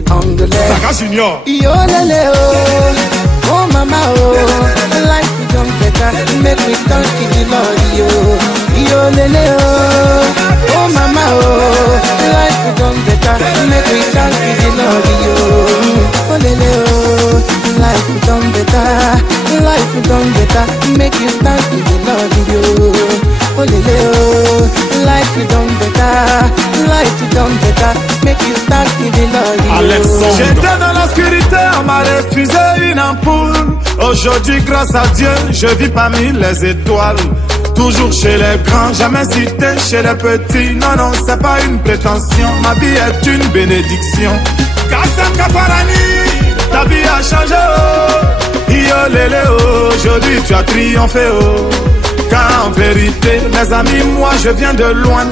be anglais. Saka Junior. Yo lele oh, oh mama oh, life we done better, make me thank the Lord yo. Yo lele oh, oh mama oh, life we done better, make me thank the Lord yo. Oh lele oh, life we done better, life we done better, make you thank the Lord yo. Oh lele oh, life we done better, life we done better, make you thank the Lord yo. J'étais dans l'obscurité, on m'a refusé une ampoule. Aujourd'hui, grâce à Dieu, je vis parmi les étoiles. Toujours chez les grands, jamais cité chez les petits. Non, non, c'est pas une prétention, ma vie est une bénédiction. Kassem Kafarani, ta vie a changé, oh. Yo lélé, oh. Aujourd'hui tu as triomphé, oh. Car en vérité, mes amis, moi je viens de loin.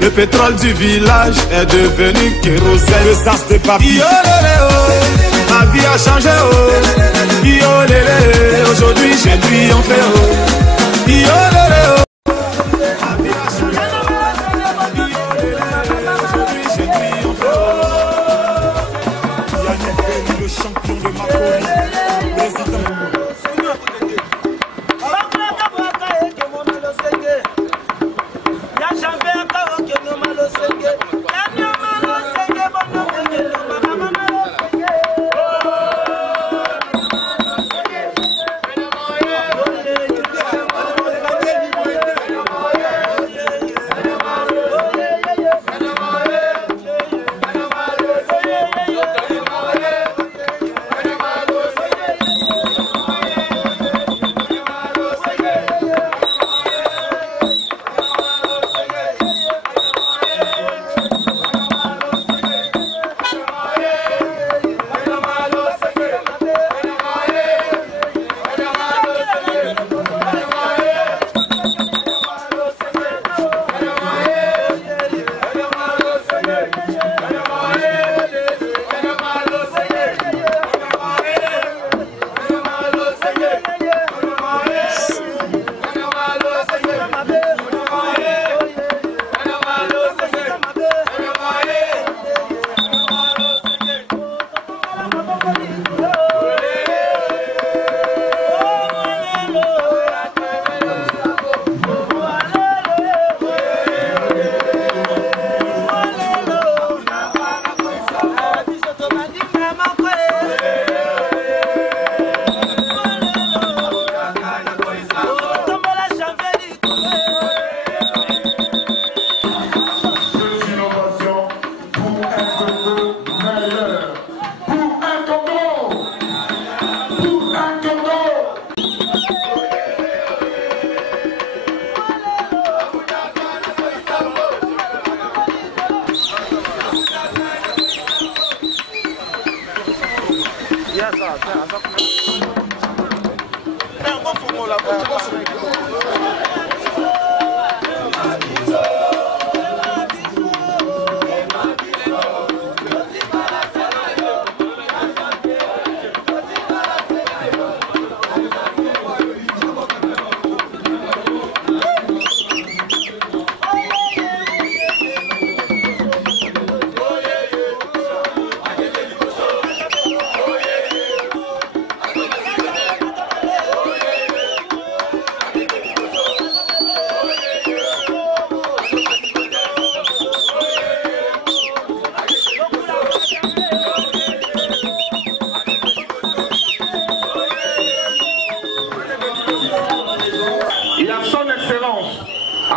Le pétrole du village est devenu kérosène. Le sas de papier. Yo lélé, oh. Ma vie a changé, oh. Yo lélé, aujourd'hui j'ai triomphé, oh. Yo lélé, oh. Ma vie a changé, oh. Yo lélé, aujourd'hui j'ai triomphé, oh. Yannick Béni, le champion de Maconi, président.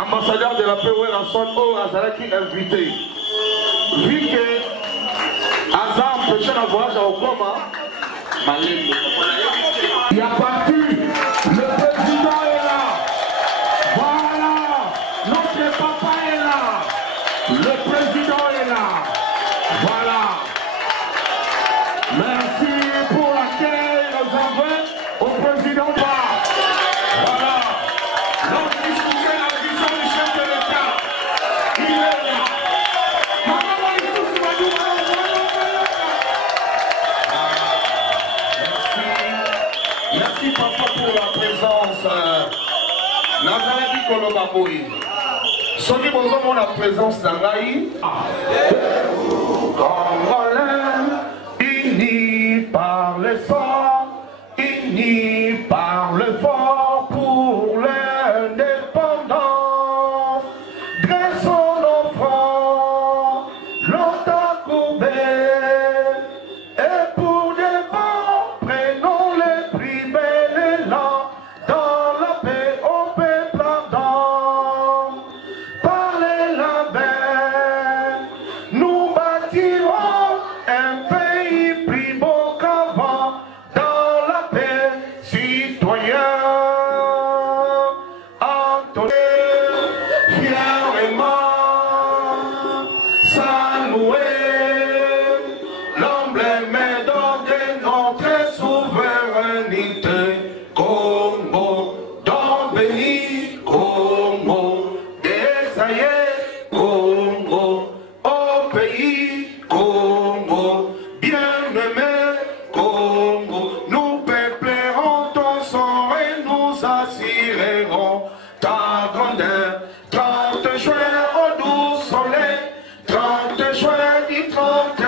Ambassadeur de la paix, invité. Vu que Azam empêché un voyage à Obama, il a parti, le président est là. Voilà, notre papa est là. Le président est là. Voilà. Merci pour l'accueil, nos envois au président Bar. Voilà. Donc, il soutient la vision du chef de l'État. Il est là. Merci papa pour la présence. Nazalaki Kolobaboui. Soki bonjour la présence d'Angaï. Congolais.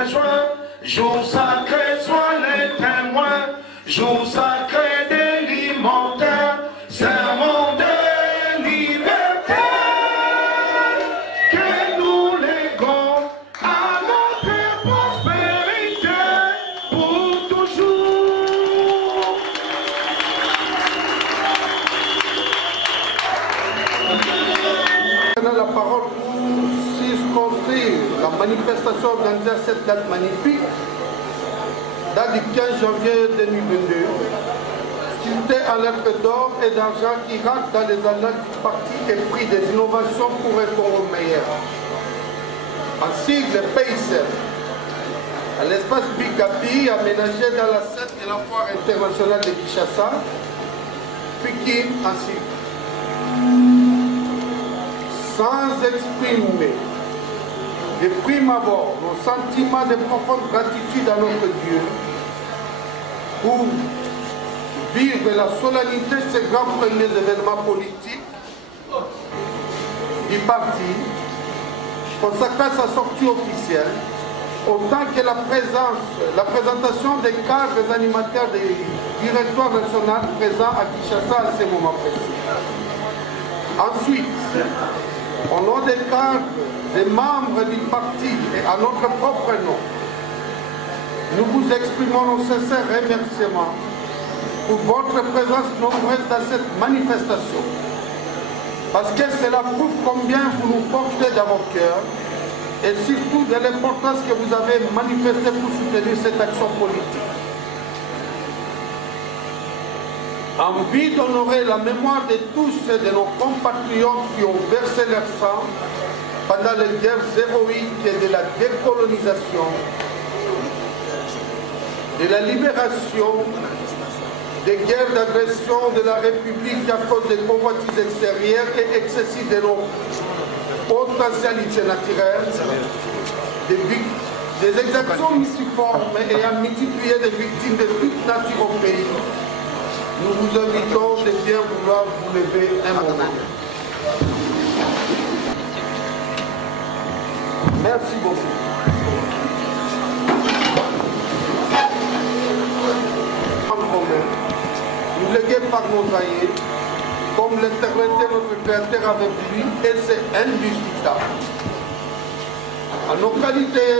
21 juin, jour sacré, sois les témoins, jour sacré d'élémentaire, serment de liberté, que nous léguons à notre prospérité pour toujours. La parole pour circonscrire la manifestation organisée à cette date magnifique, date du 15 janvier 2022, sculptée à lettres d'or et d'argent qui rentre dans les annales du parti et prix des innovations pour un Congo meilleur. En sigle PICEL, à l'espace Bikapi aménagé dans la scène de la foire internationale de Kinshasa, Fiki en sigle. Sans exprimer de prime abord nos sentiments de profonde gratitude à notre Dieu pour vivre la solennité de ces grands premiers événements politiques du parti, consacrant sa sortie officielle, autant que la présentation des cadres animateurs du directoire national présents à Kinshasa à ce moment précis. Ensuite, au nom des cadres, des membres du parti et à notre propre nom, nous vous exprimons nos sincères remerciements pour votre présence nombreuse dans cette manifestation. Parce que cela prouve combien vous nous portez dans vos cœurs et surtout de l'importance que vous avez manifestée pour soutenir cette action politique. En vue d'honorer la mémoire de tous et de nos compatriotes qui ont versé leur sang pendant les guerres héroïques de la décolonisation, de la libération, des guerres d'agression de la République à cause des convoitises extérieures et excessives de nos potentialités naturelles, des exactions multiformes ayant multiplié des victimes de toute nature au pays. Nous vous invitons de bien vouloir vous lever un moment. Merci beaucoup. Nous légués par nos aïeux, comme l'éternité notre Créateur avait voulu, et c'est indiscutable. En nos qualités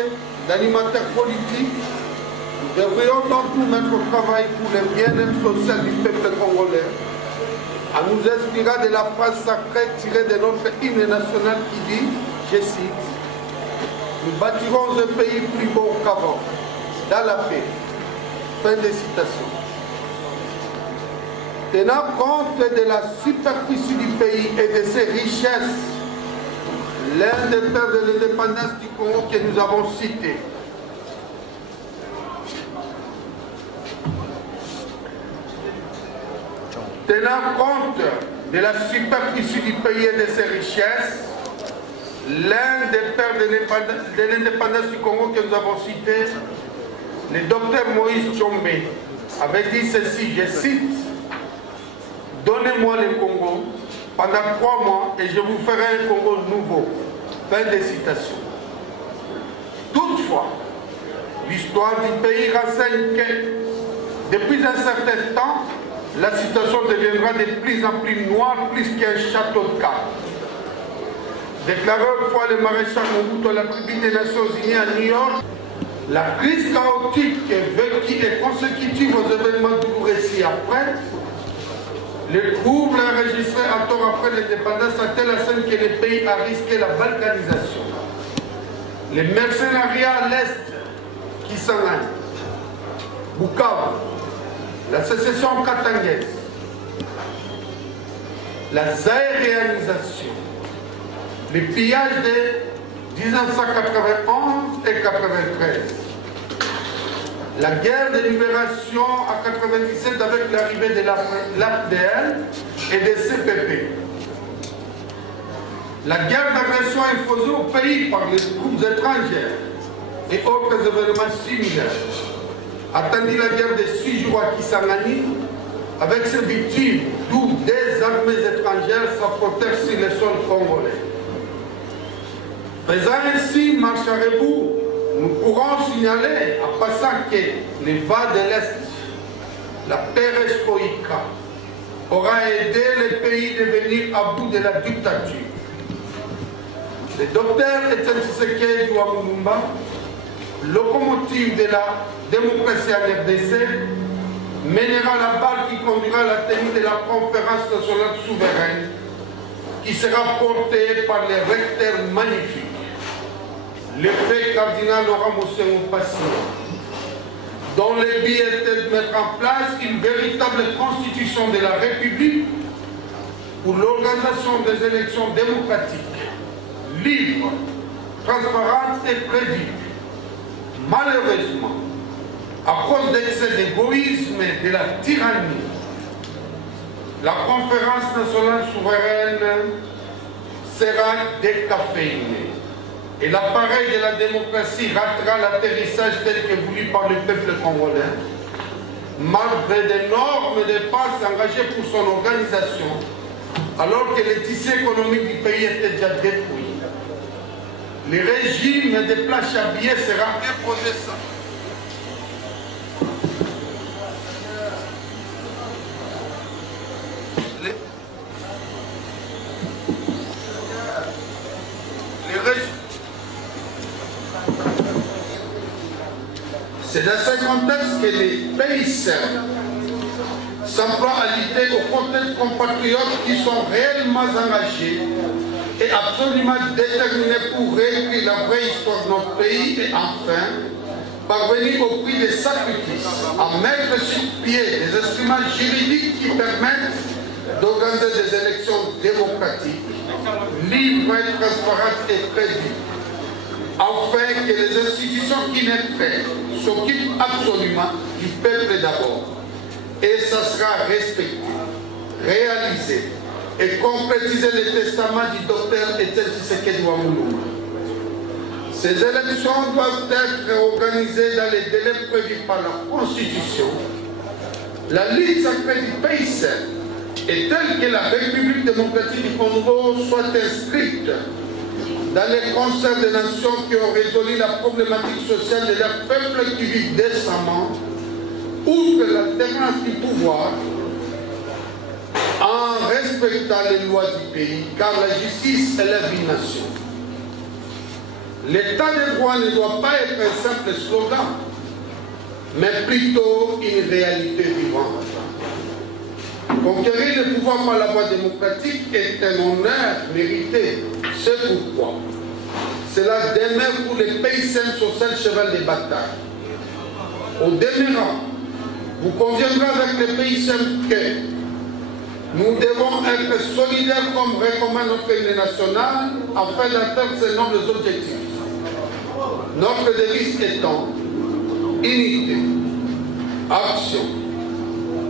d'animateurs politiques, nous devrions donc nous mettre au travail pour le bien-être social du peuple congolais, en nous inspirant de la phrase sacrée tirée de notre hymne national qui dit, je cite, « Nous bâtirons un pays plus beau qu'avant, dans la paix. » Fin de citation. Tenant compte de la superficie du pays et de ses richesses, l'un des pères de l'indépendance du Congo que nous avons cité, tenant compte de la superficie du pays et de ses richesses, l'un des pères de l'indépendance du Congo que nous avons cité, le docteur Moïse Tshombe, avait dit ceci, je cite, « Donnez-moi le Congo pendant 3 mois et je vous ferai un Congo nouveau. » Fin de citation. Toutefois, l'histoire du pays renseigne que, depuis un certain temps, la situation deviendra de plus en plus noire, plus qu'un château de cartes. Déclaré autrefois le maréchal Mobutu à la tribune des Nations Unies à New York, la crise chaotique vécue et consécutive aux événements douloureux ci-après, les troubles enregistrés à tort après l'indépendance à telle enseigne que le pays a risqué la balkanisation. Les mercenariats à l'Est qui s'en aillent, Bukavu, la sécession katangaise, la zaïréanisation, les pillages de 1991 et 1993, la guerre de libération en 1997 avec l'arrivée de l'APDL et des CPP, la guerre d'agression imposée au pays par les troupes étrangères et autres événements similaires, attendu la guerre de 6 jours à Kisangani, avec ses victimes, d'où des armées étrangères s'apportèrent sur le sol congolais. Faisant ainsi marche à rebours Nous pourrons signaler en passant que les va de l'Est, la perestroïka, aura aidé les pays à venir à bout de la dictature. Le docteur Etienne Tshisekedi Lumumba, locomotive de la démocratie en RDC, mènera la balle qui conduira à la tenue de la conférence nationale souveraine qui sera portée par les recteurs magnifiques. L'effet cardinal Laurent Moussemou-Passy, dont le but était de mettre en place une véritable constitution de la République pour l'organisation des élections démocratiques, libres, transparentes et prévisibles. Malheureusement, à cause d'excès d'égoïsme et de la tyrannie, la conférence nationale souveraine sera décaféinée et l'appareil de la démocratie ratera l'atterrissage tel que voulu par le peuple congolais, malgré d'énormes dépenses engagées pour son organisation, alors que le tissu économique du pays était déjà détruit. Le régime des plats chabiers sera imposé ça. C'est dans ce contexte que les pays serbes s'emploient à lutter aux côtés de compatriotes qui sont réellement engagés et absolument déterminés pour réécrire la vraie histoire de notre pays et enfin parvenir au prix des sacrifices à mettre sur pied des instruments juridiques qui permettent d'organiser des élections démocratiques, libres, transparentes et prévisibles. Enfin, que les institutions qui naîtraient s'occupent absolument du peuple d'abord. Et ça sera respecté, réalisé et concrétisé le testament du docteur Etienne Tshisekedi Lumumba. Ces élections doivent être organisées dans les délais prévus par la Constitution. La ligne sacrée du pays est telle que la République démocratique du Congo soit inscrite dans les concerts des nations qui ont résolu la problématique sociale de leurs peuples qui vivent décemment, outre l'alternance du pouvoir, en respectant les lois du pays, car la justice élève une nation. L'état de droit ne doit pas être un simple slogan, mais plutôt une réalité vivante. Conquérir le pouvoir par la voie démocratique est un honneur mérité. C'est pourquoi cela demeure pour les pays sains sur le cheval de bataille. Au demeurant, vous conviendrez avec les pays sains que nous devons être solidaires comme recommande notre hymne national afin d'atteindre ces nobles objectifs. Notre devise étant unité, action,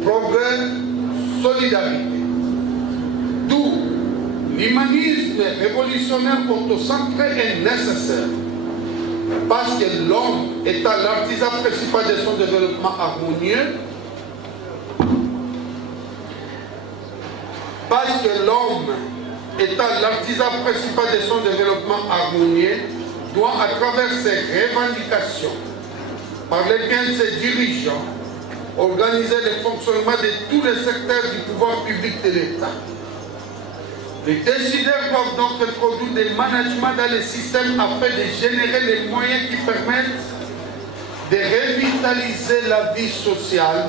progrès, solidarité. D'où l'humanisme révolutionnaire autocentré est nécessaire parce que l'homme étant l'artisan principal de son développement harmonieux, doit, à travers ses revendications, par les biens de ses dirigeants, organiser le fonctionnement de tous les secteurs du pouvoir public de l'État. Les décideurs doivent donc introduire des managements dans les systèmes afin de générer les moyens qui permettent de revitaliser la vie sociale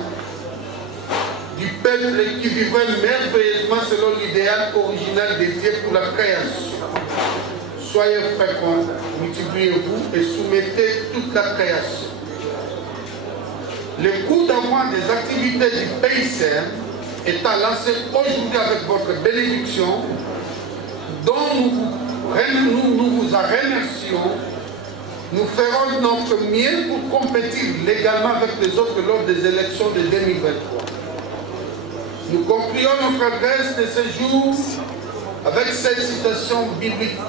du peuple qui vivrait merveilleusement selon l'idéal original dédié pour la création. Soyez féconds, multipliez-vous et soumettez toute la création. Le coût d'avoir des activités du PICM est à lancer aujourd'hui avec votre bénédiction, dont nous vous en remercions. Nous ferons notre mieux pour compétir légalement avec les autres lors des élections de 2023. Nous concluons notre adresse de ce jour avec cette citation biblique.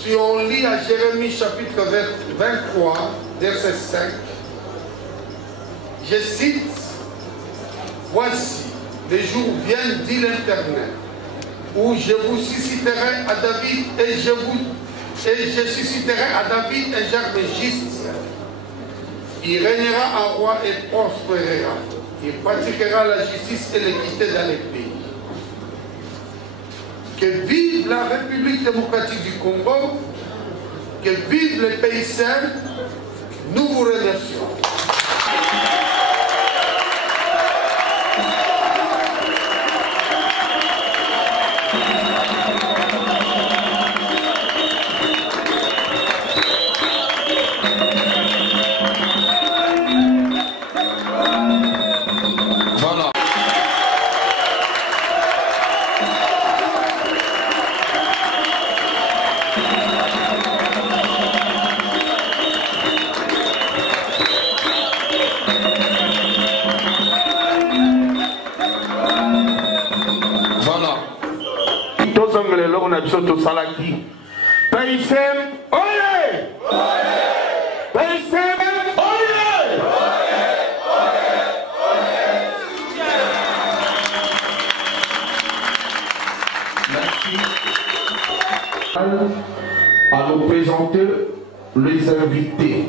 Si on lit à Jérémie chapitre 23, verset 5, je cite, « Voici, les jours viennent, dit l'Éternel, où je vous susciterai à David et je vous Et je susciterai à David un germe juste. Il régnera en roi et prospérera. Il pratiquera la justice et l'équité dans les pays. Que vive la République démocratique du Congo, que vive les pays sains, nous vous remercions. Soto Salaki. Paysem, oye! Paysem, oye! Merci. À nous présenter les invités.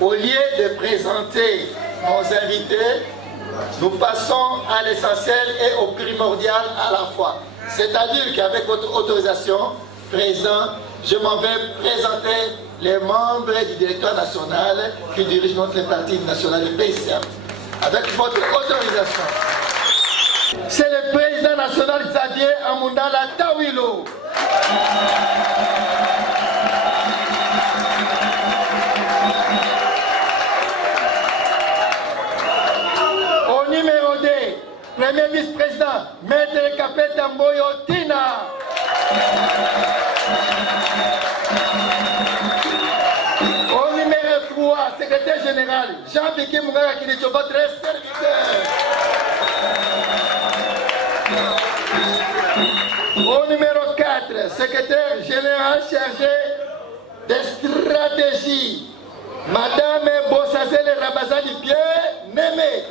Au lieu de présenter nos invités, nous passons à l'essentiel et au primordial à la fois. C'est-à-dire qu'avec votre autorisation, Président, je m'en vais présenter les membres du directoire national qui dirige notre parti national du PCM. Avec votre autorisation. C'est le président national Xavier Amundala Tawilo. Au numéro 2, premier vice-président, Maître Kapeta Mboyo Tina. Au numéro 3, secrétaire général, Jean-Piquet Moungara Kinicho, votre serviteur. Au numéro 4, secrétaire général chargé des stratégies, Madame Bossazele Rabazani Pierre Némé.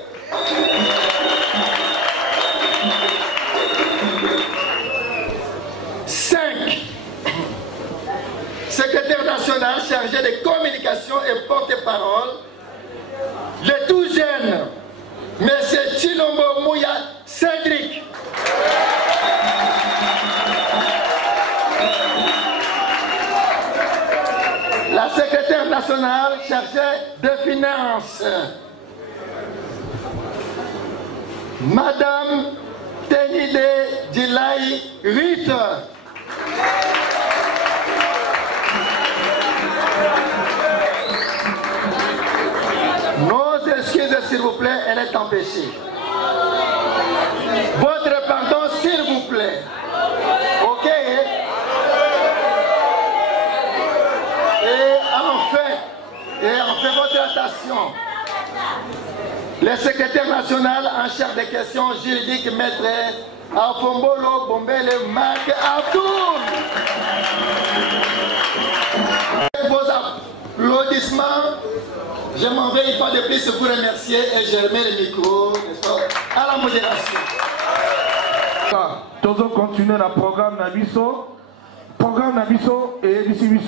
Secrétaire national chargé des communications et porte-parole, le tout jeune, M. Chilombo Mouya Cédric. La secrétaire nationale chargée des finances, Madame Tenide Djilai Rite. Nos excuses, s'il vous plaît, elle est empêchée. Votre pardon, s'il vous plaît. Ok? Et enfin, votre attention. Le secrétaire national en charge des questions juridiques, Maître Afombolo Bombele Marc Abdoul. Vos applaudissements. Je m'en vais une fois de plus vous remercier et je remets le micro à la modération. Nous allons continuer le programme Nabiso. Programme Nabiso et d'ici.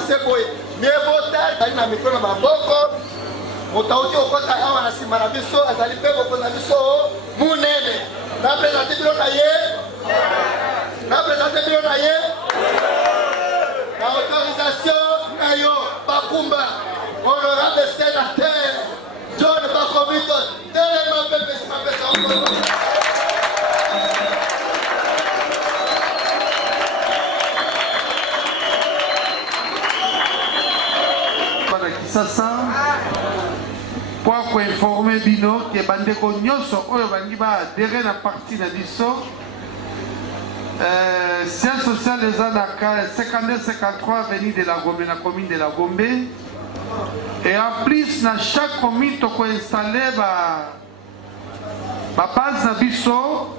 commencé boye. Mais bota na mikono maboko. Motauti okota awa na sima na biso azali pe boko na biso munene. Na présenter bilo na ye. Na présenter bilo na ye. La autorisation na yo Bakumba. Honorable sénateur John Bakomito. Tellement pepe si ma pesa encore. Sasa pour informer bino que bandeko nyonso oyo bangi ba adhérer na parti na biso siège social des Anaka 52-53 avenue de la Gombe na commune de la Gombe et en plus na chaque commune to ko installer ba base na biso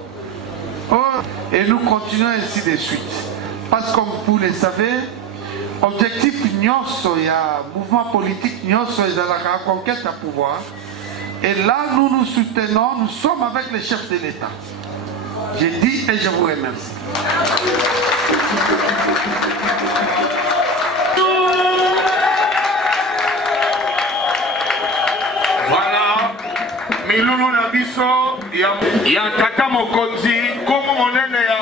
et nous continuons ainsi de suite parce que comme vous le savez objectif nyonso ya mouvement politique nyonso ezalaka conquête à pouvoir et là nous nous soutenons, nous sommes avec les chefs de l'État. Je dis et je vous remercie. Voilà, Milulu na biso ya tata mokonzi komo monene ya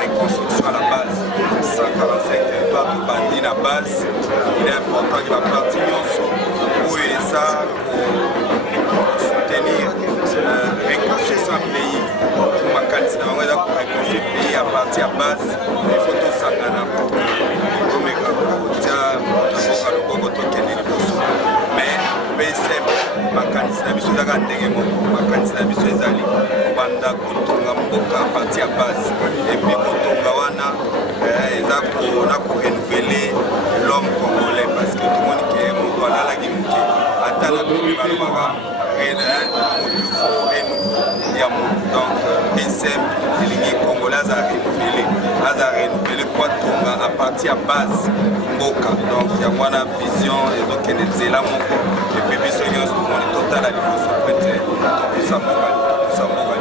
reconstruction à la base 145 territoires de bandit à base. Il est important que la partie Nyonso où il est ça pour soutenir la reconstruction du pays pour ma qualité pour reconstruire le pays à partir à base il faut tout ça mais PSM makanisi na biso ezaka ndenge moko makanisi na biso ezali kobanda kotonga mboka a partir ya base epuis kotonga wana eza na korenouveler l'homme congolais parce que tomoni ke moto alalaki moke ata na tomi balobaka motu fo renouveau ya motu donc PSM elingi congolais aza renouveler po atonga a partir ya base mboka donc yango wana vision ezokende nzela moko epuis biso nyonso tomoni totala liboso po ete tokusa mboka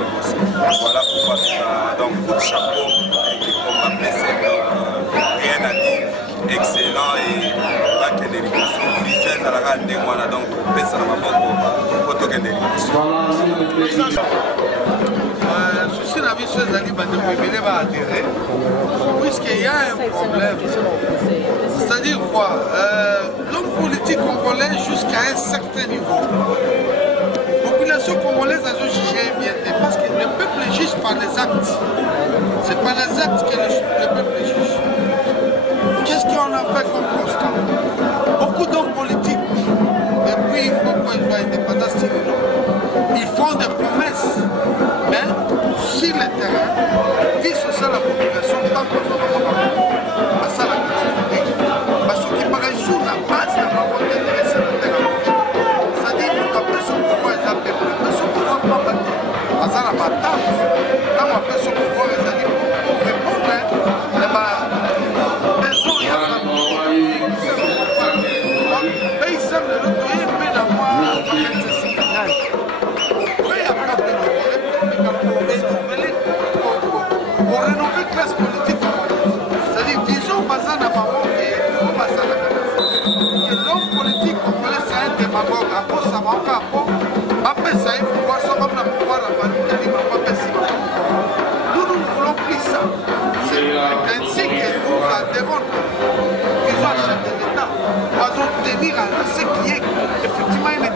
liboso voilà pourquoi donc coup de chapeau équipe comme la PSM donc rien à dire excellent et bakende liboso vision ezalaka ndenge wana donc topesa na maboko po tokende liboso. Souci la vie sur les alibans de Bébélé va adhérer, puisqu'il y a un problème. C'est-à-dire quoi l'homme politique congolais jusqu'à un certain niveau. La population congolaise a jugé bien parce que le peuple juge par les actes. C'est par les actes que le peuple juge. Qu'est-ce qu'on a fait comme constat? Beaucoup d'hommes politiques, depuis pourquoi ils ont indépendance, ils font des promesses. Mais sur le terrain, vie sociale de la population, pas besoin de ça la politique. Parce qu'il paraît sous la base de la politique sur le terrain. C'est-à-dire que la personne pour les appeler, la personne pour pas battre, à ça la battante, quand la personne pour les alliés pour répondre, les gens y a ça. Mais ils savent le retourner, mais d'avoir pour rénover la classe politique. C'est-à-dire, disons, Bazan n'a pas monté, l'homme politique congolais, c'est un démagogue. À cause ça va encore, après ça, il faut voir ça comme la pouvoir, la validité, nous ne voulons plus ça. C'est ainsi que nous adhérons. Ils ont un chef de l'État. Nous allons tenir à ce qui est effectivement une